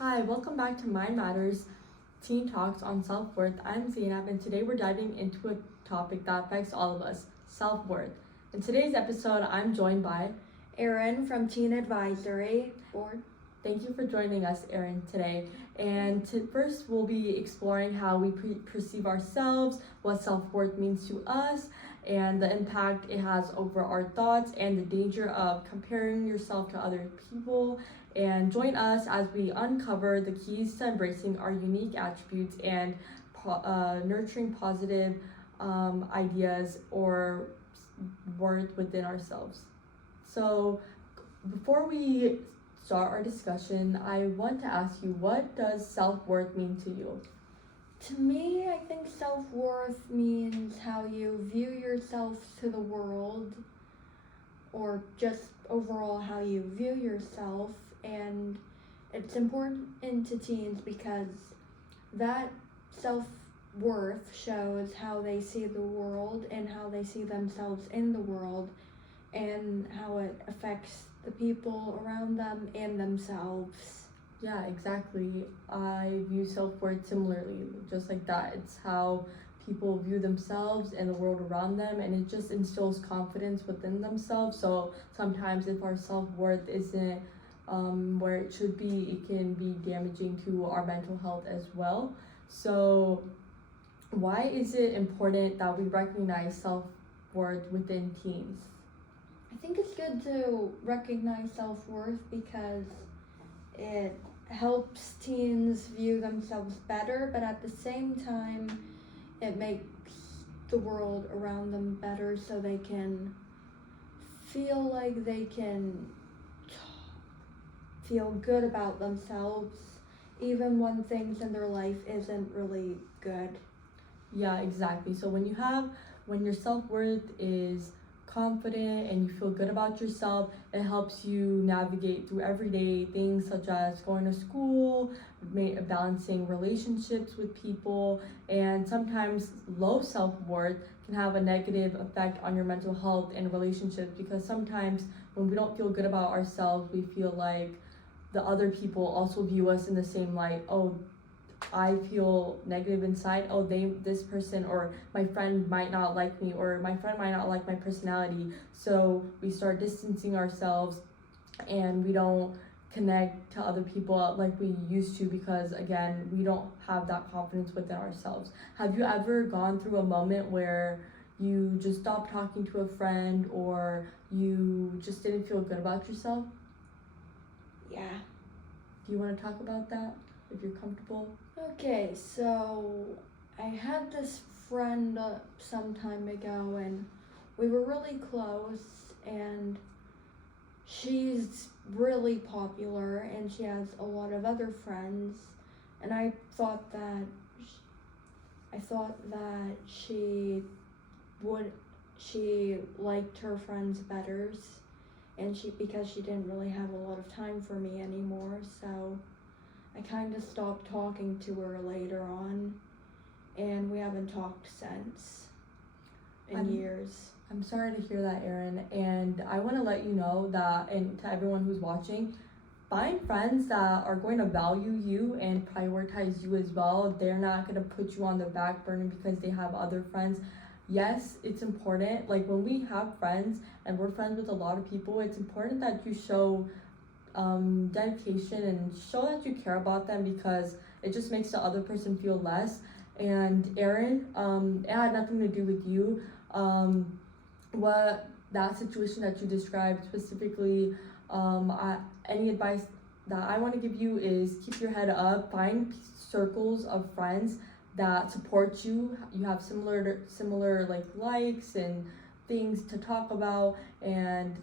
Hi, welcome back to Mind Matters Teen Talks on Self-Worth. I'm Zainab, and today we're diving into a topic that affects all of us, self-worth. In today's episode, I'm joined by Erin from Teen Advisory Board. Thank you for joining us, Erin, today. And first, we'll be exploring how we perceive ourselves, what self-worth means to us, and the impact it has over our thoughts, and the danger of comparing yourself to other people. And join us as we uncover the keys to embracing our unique attributes and nurturing positive ideas or worth within ourselves. So, before we start our discussion, I want to ask you, what does self-worth mean to you? To me, I think self-worth means how you view yourself to the world, or just overall how you view yourself. And it's important to teens because that self-worth shows how they see the world and how they see themselves in the world, and how it affects the people around them and themselves. Yeah, exactly. I view self-worth similarly, just like that. It's how people view themselves and the world around them, and it just instills confidence within themselves. So sometimes if our self-worth isn't where it should be, it can be damaging to our mental health as well. So why is it important that we recognize self-worth within teens? I think it's good to recognize self-worth because it helps teens view themselves better, but at the same time, it makes the world around them better so they can feel like they can feel good about themselves even when things in their life isn't really good. Yeah, exactly. So when your self-worth is confident and you feel good about yourself, it helps you navigate through everyday things such as going to school, balancing relationships with people, and sometimes low self-worth can have a negative effect on your mental health and relationships, because sometimes when we don't feel good about ourselves, we feel like the other people also view us in the same light. Oh, I feel negative inside. Oh, this person or my friend might not like me, or my friend might not like my personality. So we start distancing ourselves, and we don't connect to other people like we used to, because again, we don't have that confidence within ourselves. Have you ever gone through a moment where you just stopped talking to a friend, or you just didn't feel good about yourself? Yeah. Do you want to talk about that if you're comfortable? Okay, so I had this friend some time ago, and we were really close, and she's really popular and she has a lot of other friends, and I thought that she liked her friends better, and because she didn't really have a lot of time for me anymore, so I kind of stopped talking to her later on, and we haven't talked since in years. I'm sorry to hear that, Erin, and I want to let you know that, and to everyone who's watching, find friends that are going to value you and prioritize you as well. They're not going to put you on the back burner because they have other friends. Yes, it's important. Like when we have friends and we're friends with a lot of people, it's important that you show dedication and show that you care about them, because it just makes the other person feel less. And Erin, it had nothing to do with you. What that situation that you described specifically, any advice that I want to give you is keep your head up, find circles of friends that support you. You have similar like likes and things to talk about. And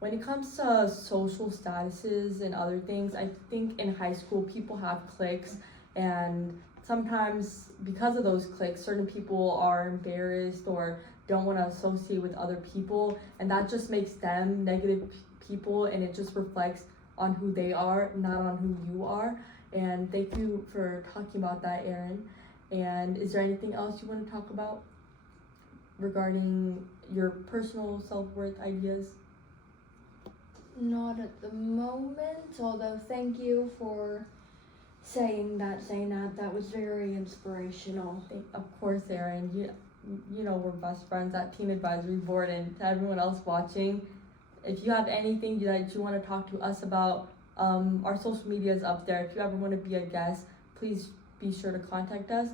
when it comes to social statuses and other things, I think in high school people have cliques, and sometimes because of those cliques, certain people are embarrassed or don't want to associate with other people, and that just makes them negative people, and it just reflects on who they are, not on who you are. And thank you for talking about that, Erin. And is there anything else you want to talk about regarding your personal self-worth ideas? Not at the moment, although thank you for saying that, Zainab. That was very inspirational. Of course, Erin. You know we're best friends at Teen Advisory Board, and to everyone else watching, if you have anything that you want to talk to us about, our social media is up there. If you ever want to be a guest, please be sure to contact us.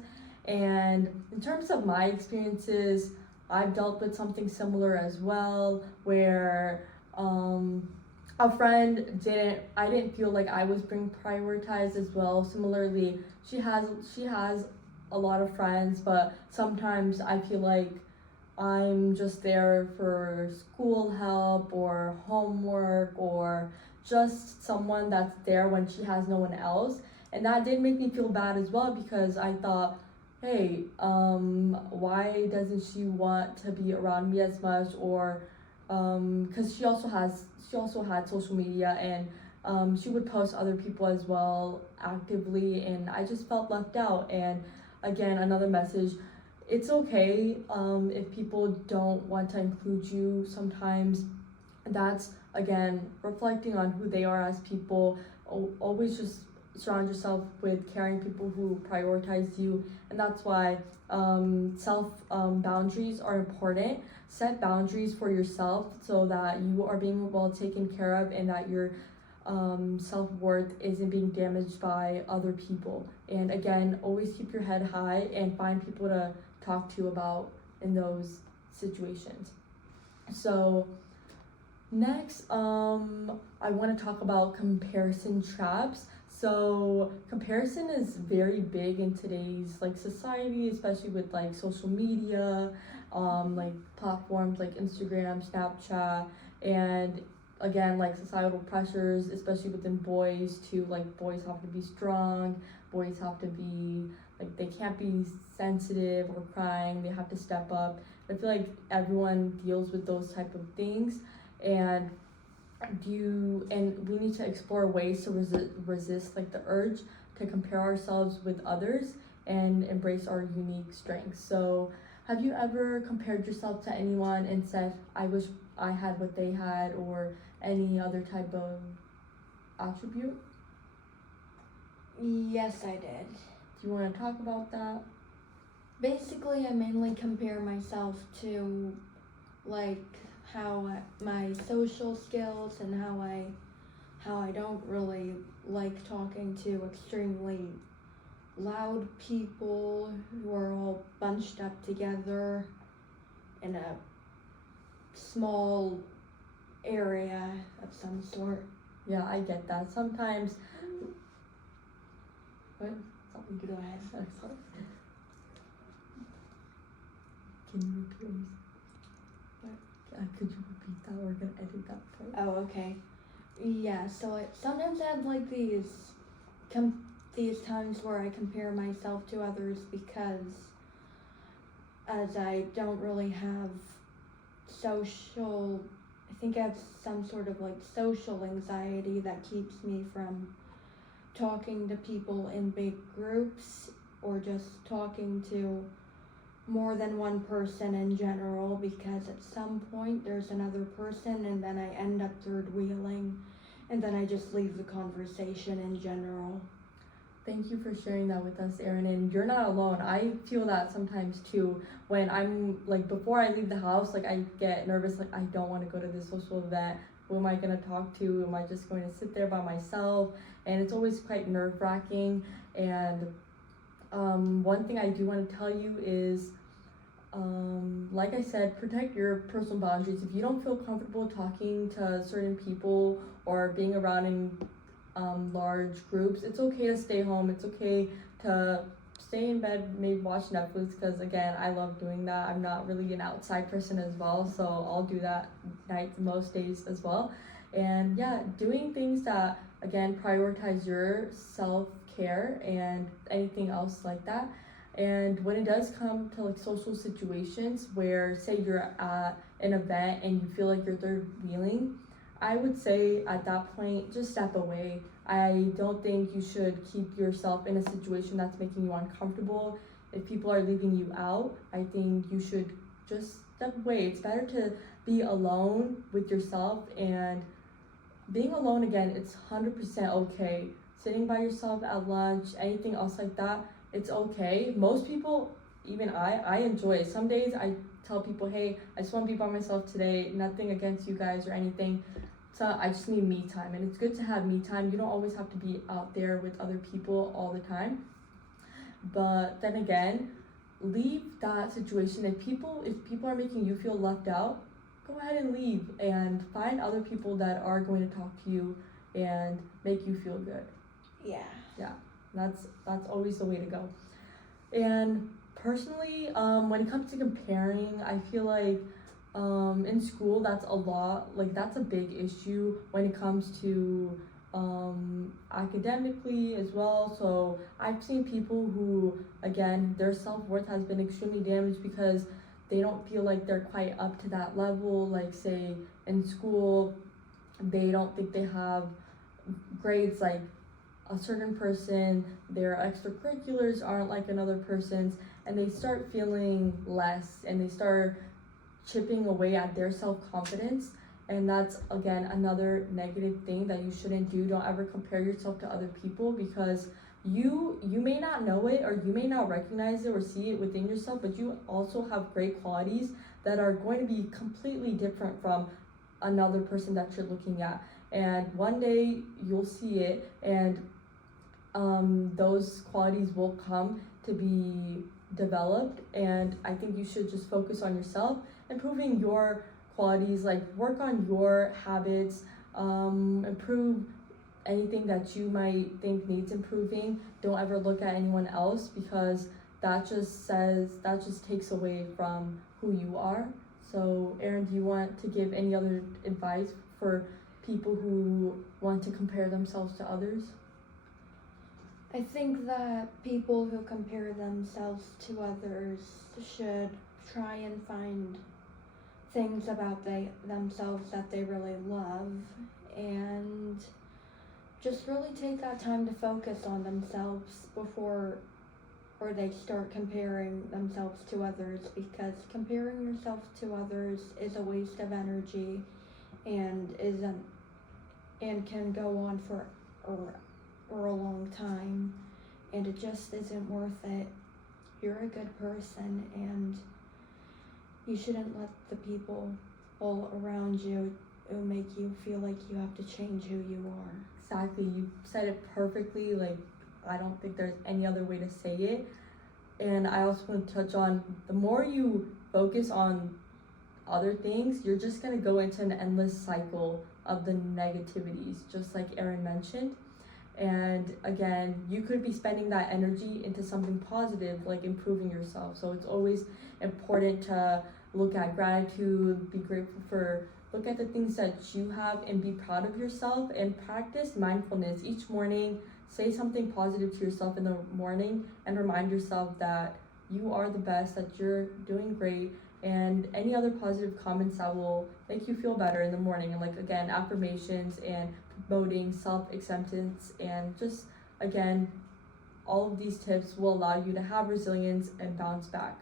And in terms of my experiences, I've dealt with something similar as well, where a friend I didn't feel like I was being prioritized as well. Similarly, she has a lot of friends, but sometimes I feel like I'm just there for school help or homework or just someone that's there when she has no one else. And that did make me feel bad as well, because I thought, hey, why doesn't she want to be around me as much? Or because she also had social media, and she would post other people as well actively, and I just felt left out. And again, another message, it's okay if people don't want to include you sometimes. That's again reflecting on who they are as people. Always just surround yourself with caring people who prioritize you, and that's why self boundaries are important. Set boundaries for yourself so that you are being well taken care of, and that your self-worth isn't being damaged by other people. And again, always keep your head high and find people to talk to about in those situations. So next, I want to talk about comparison traps. So comparison is very big in today's like society, especially with like social media, like platforms like Instagram, Snapchat, and again like societal pressures, especially within boys too. Like boys have to be strong, boys have to be like, they can't be sensitive or crying, they have to step up. I feel like everyone deals with those type of things, and we need to explore ways to resist like the urge to compare ourselves with others and embrace our unique strengths. So have you ever compared yourself to anyone and said, I wish I had what they had, or any other type of attribute? Yes, I did. Do you want to talk about that? Basically, I mainly compare myself to like how my social skills and how I don't really like talking to extremely loud people who are all bunched up together in a small area of some sort. Yeah, I get that. Sometimes. What? You could go ahead. Sorry. Can you repeat what? Could you repeat that? We're gonna edit that part. Oh, okay. Yeah, so sometimes I have like these times where I compare myself to others, because as I don't really have I think I have some sort of like social anxiety that keeps me from talking to people in big groups, or just talking to more than one person in general, because at some point there's another person and then I end up third wheeling, and then I just leave the conversation in general. Thank you for sharing that with us, Erin. And you're not alone. I feel that sometimes too. When I'm like, before I leave the house, like I get nervous, like I don't want to go to this social event. Who am I going to talk to? Am I just going to sit there by myself? And it's always quite nerve-wracking. And one thing I do want to tell you is, like I said, protect your personal boundaries. If you don't feel comfortable talking to certain people or being around in large groups, it's okay to stay home. It's okay to stay in bed, maybe watch Netflix, because again, I love doing that. I'm not really an outside person as well, so I'll do that nights most days as well. And yeah, doing things that again prioritize your self-care and anything else like that. And when it does come to like social situations where, say, you're at an event and you feel like you're third wheeling, I would say at that point, just step away. I don't think you should keep yourself in a situation that's making you uncomfortable. If people are leaving you out, I think you should just step away. It's better to be alone with yourself and being alone, again, it's 100% okay. Sitting by yourself at lunch, anything else like that, it's okay. Most people, even I enjoy it. Some days I tell people, hey, I just want to be by myself today. Nothing against you guys or anything. So I just need me time, and it's good to have me time. You don't always have to be out there with other people all the time. But then again, leave that situation. If people are making you feel left out, go ahead and leave and find other people that are going to talk to you and make you feel good. Yeah. That's always the way to go. And personally, when it comes to comparing, I feel like in school that's a big issue when it comes to academically as well. So I've seen people who, again, their self-worth has been extremely damaged because they don't feel like they're quite up to that level. Like, say in school, they don't think they have grades like a certain person, their extracurriculars aren't like another person's, and they start feeling less and they start chipping away at their self-confidence. And that's, again, another negative thing that you shouldn't do. Don't ever compare yourself to other people, because you may not know it, or you may not recognize it or see it within yourself, but you also have great qualities that are going to be completely different from another person that you're looking at. And one day you'll see it, and those qualities will come to be developed. And I think you should just focus on yourself, improving your qualities, like work on your habits, improve anything that you might think needs improving. Don't ever look at anyone else, because that just takes away from who you are. So Erin, do you want to give any other advice for people who want to compare themselves to others? I think that people who compare themselves to others should try and find things about themselves that they really love, and just really take that time to focus on themselves before they start comparing themselves to others, because comparing yourself to others is a waste of energy and can go on for a long time, and it just isn't worth it. You're a good person, and you shouldn't let the people all around you who make you feel like you have to change who you are. Exactly, you said it perfectly. Like, I don't think there's any other way to say it. And I also want to touch on, the more you focus on other things, you're just going to go into an endless cycle of the negativities, just like Erin mentioned. And again, you could be spending that energy into something positive, like improving yourself. So it's always important to look at gratitude, be grateful for, look at the things that you have and be proud of yourself, and practice mindfulness each morning. Say something positive to yourself in the morning and remind yourself that you are the best, that you're doing great, and any other positive comments that will make you feel better in the morning. And like, again, affirmations and promoting self-acceptance, and just, again, all of these tips will allow you to have resilience and bounce back.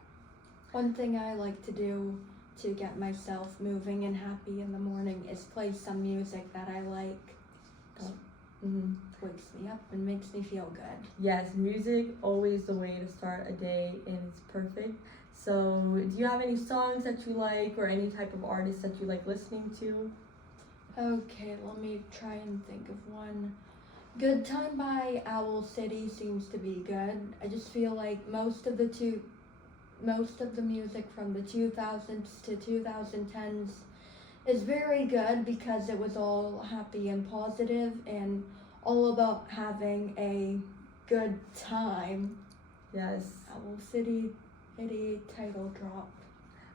One thing I like to do to get myself moving and happy in the morning is play some music that I like. Wakes me up and makes me feel good. Yes, music, always the way to start a day, and it's perfect. So do you have any songs that you like, or any type of artist that you like listening to? Okay, let me try and think of one. Good Time by Owl City seems to be good. I just feel like most of the music from the 2000s to 2010s is very good, because it was all happy and positive and all about having a good time. Yes. Owl City, 88 title drop.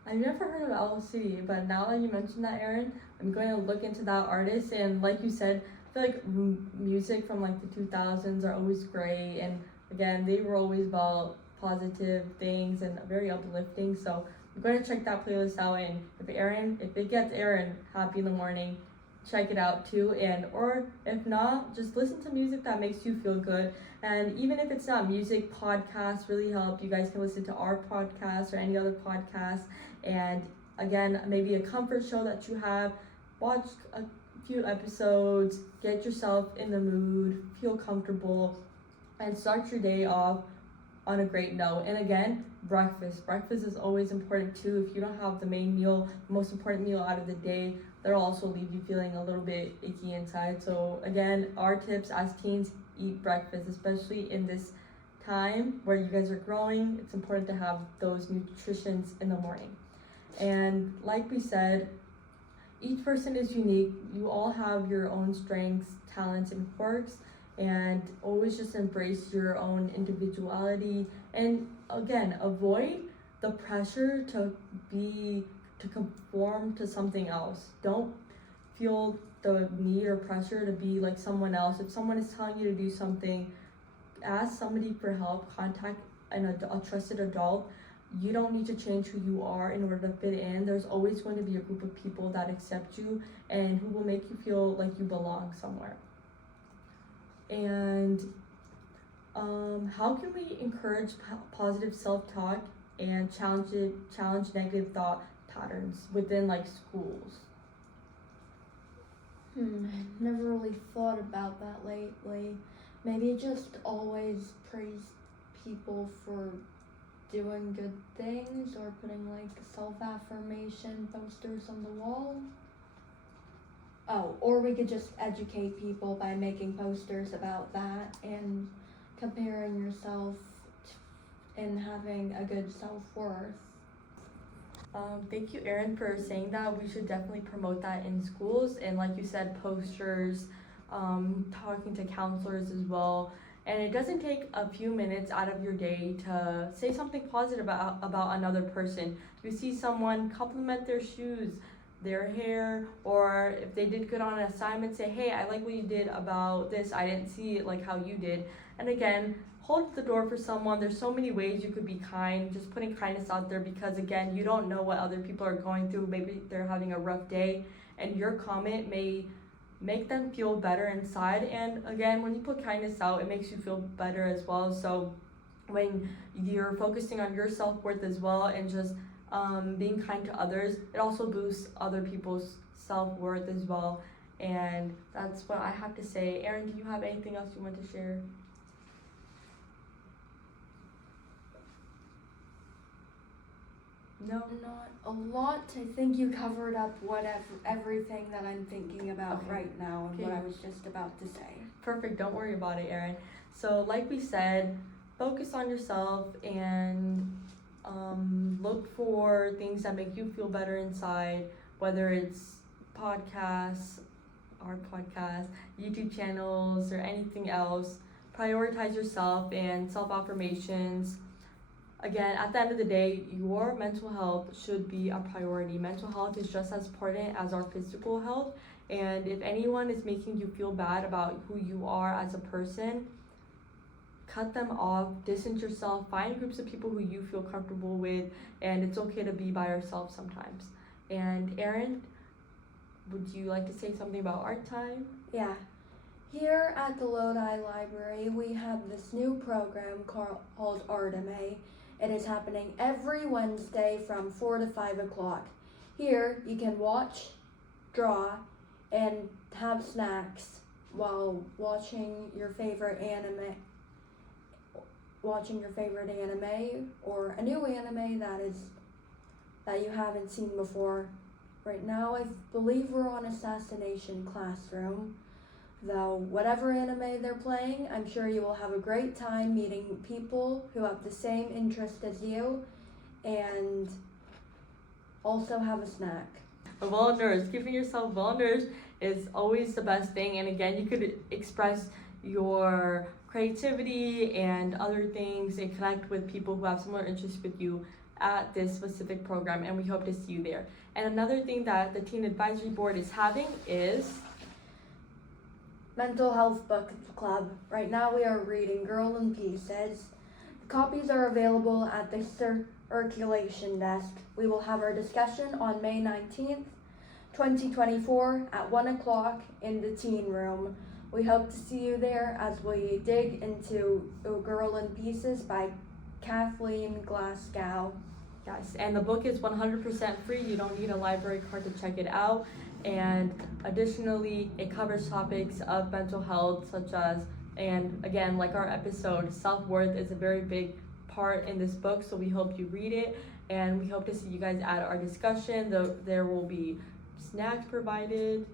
I've never heard of Owl City, but now that you mentioned that, Erin, I'm going to look into that artist. And like you said, I feel like music from like the 2000s are always great, and again, they were always about positive things and very uplifting. So I'm going to check that playlist out, and if it gets Erin happy in the morning, check it out too. And or if not, just listen to music that makes you feel good. And even if it's not music, podcasts really help. You guys can listen to our podcast or any other podcast, and again, maybe a comfort show that you have. Watch a few episodes, get yourself in the mood, feel comfortable, and start your day off on a great note. And again, breakfast. Breakfast is always important too. If you don't have the main meal, the most important meal out of the day, that'll also leave you feeling a little bit icky inside. So again, our tips as teens, eat breakfast, especially in this time where you guys are growing. It's important to have those nutritions in the morning. And like we said, each person is unique. You all have your own strengths, talents, and quirks, and always just embrace your own individuality. And again, avoid the pressure to conform to something else. Don't feel the need or pressure to be like someone else. If someone is telling you to do something, ask somebody for help, contact a trusted adult. You don't need to change who you are in order to fit in. There's always going to be a group of people that accept you and who will make you feel like you belong somewhere. And how can we encourage positive self-talk and challenge negative thought patterns within like schools? Never really thought about that lately. Maybe just always praise people for doing good things, or putting like self-affirmation posters on the wall. Oh, or we could just educate people by making posters about that and comparing yourself and having a good self-worth. Thank you, Erin, for saying that. We should definitely promote that in schools, and like you said, posters, talking to counselors as well. And it doesn't take a few minutes out of your day to say something positive about another person. You see someone, compliment their shoes, their hair, or if they did good on an assignment, say, hey, I like what you did about this. I didn't see it like how you did. And again, hold the door for someone. There's so many ways you could be kind, just putting kindness out there, because again, you don't know what other people are going through. Maybe they're having a rough day, and your comment may make them feel better inside. And again, when you put kindness out, it makes you feel better as well. So when you're focusing on your self-worth as well, and just being kind to others, it also boosts other people's self-worth as well. And that's what I have to say. Erin, do you have anything else you want to share? No? Not a lot. I think you covered up everything that I'm thinking about right now, and what I was just about to say. Perfect. Don't worry about it, Erin. So like we said, focus on yourself and look for things that make you feel better inside, whether it's podcasts, our podcast, YouTube channels, or anything else. Prioritize yourself and self-affirmations. Again, at the end of the day, your mental health should be a priority. Mental health is just as important as our physical health. And if anyone is making you feel bad about who you are as a person, cut them off, distance yourself, find groups of people who you feel comfortable with, and it's okay to be by yourself sometimes. And Erin, would you like to say something about art time? Yeah. Here at the Lodi Library, we have this new program called Artime. It is happening every Wednesday from 4 to 5 o'clock. Here, you can watch, draw, and have snacks while watching your favorite anime, or a new anime that you haven't seen before. Right now, I believe we're on Assassination Classroom. Though whatever anime they're playing, I'm sure you will have a great time meeting people who have the same interest as you, and also have a snack. Well nourished. Keeping yourself well nourished is always the best thing. And again, you could express your creativity and other things and connect with people who have similar interests with you at this specific program, and we hope to see you there. And another thing that the Teen Advisory Board is having is Mental Health Book Club. Right now we are reading Girl in Pieces. The copies are available at the circulation desk. We will have our discussion on May 19th, 2024 at 1 o'clock in the teen room. We hope to see you there as we dig into Girl in Pieces by Kathleen Glasgow. Yes, and the book is 100% free. You don't need a library card to check it out. And additionally, it covers topics of mental health such as, and again, like our episode, self-worth is a very big part in this book, so we hope you read it, and we hope to see you guys at our discussion. There will be snacks provided,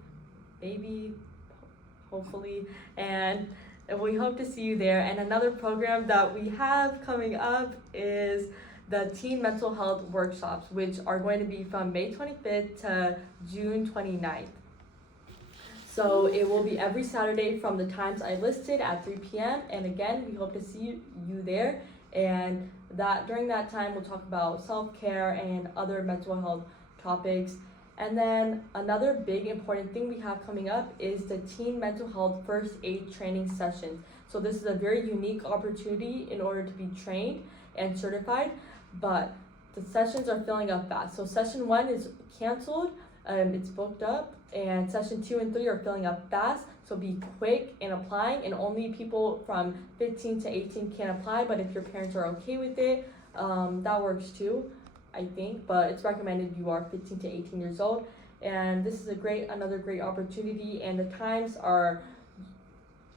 maybe, hopefully, and we hope to see you there. And another program that we have coming up is the Teen Mental Health Workshops, which are going to be from May 25th to June 29th. So it will be every Saturday from the times I listed at 3 p.m. And again, we hope to see you there. And that during that time, we'll talk about self-care and other mental health topics. And then another big important thing we have coming up is the Teen Mental Health First Aid Training Sessions. So this is a very unique opportunity in order to be trained and certified, but the sessions are filling up fast. So session 1 is canceled, it's booked up, and session 2 and 3 are filling up fast. So be quick in applying, and only people from 15 to 18 can apply, but if your parents are okay with it, that works too, I think, but it's recommended you are 15 to 18 years old. And this is another great opportunity, and the times are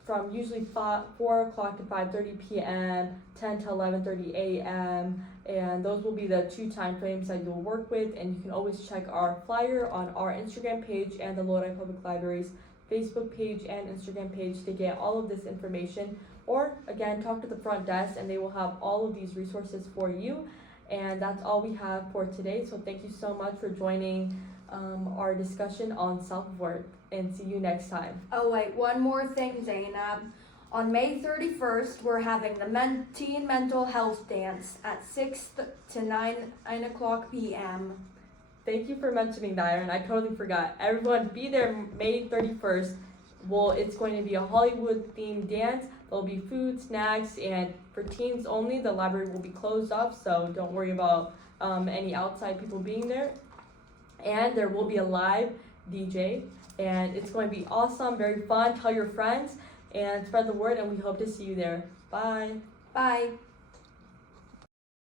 from usually 4 o'clock to 5:30 p.m., 10 to 11:30 a.m., and those will be the 2 time frames that you'll work with. And you can always check our flyer on our Instagram page and the Lodi Public Library's Facebook page and Instagram page to get all of this information, or again, talk to the front desk and they will have all of these resources for you. And that's all we have for today. So thank you so much for joining our discussion on self-worth, and see you next time. Oh wait, one more thing, Zainab. On May 31st, we're having the Teen Mental Health Dance at 6 to 9 o'clock p.m. Thank you for mentioning that, Erin. I totally forgot. Everyone, be there May 31st. Well, it's going to be a Hollywood-themed dance. There'll be food, snacks, and for teens only, the library will be closed off, so don't worry about any outside people being there. And there will be a live DJ, and it's going to be awesome, very fun. Tell your friends and spread the word, and we hope to see you there. Bye. Bye.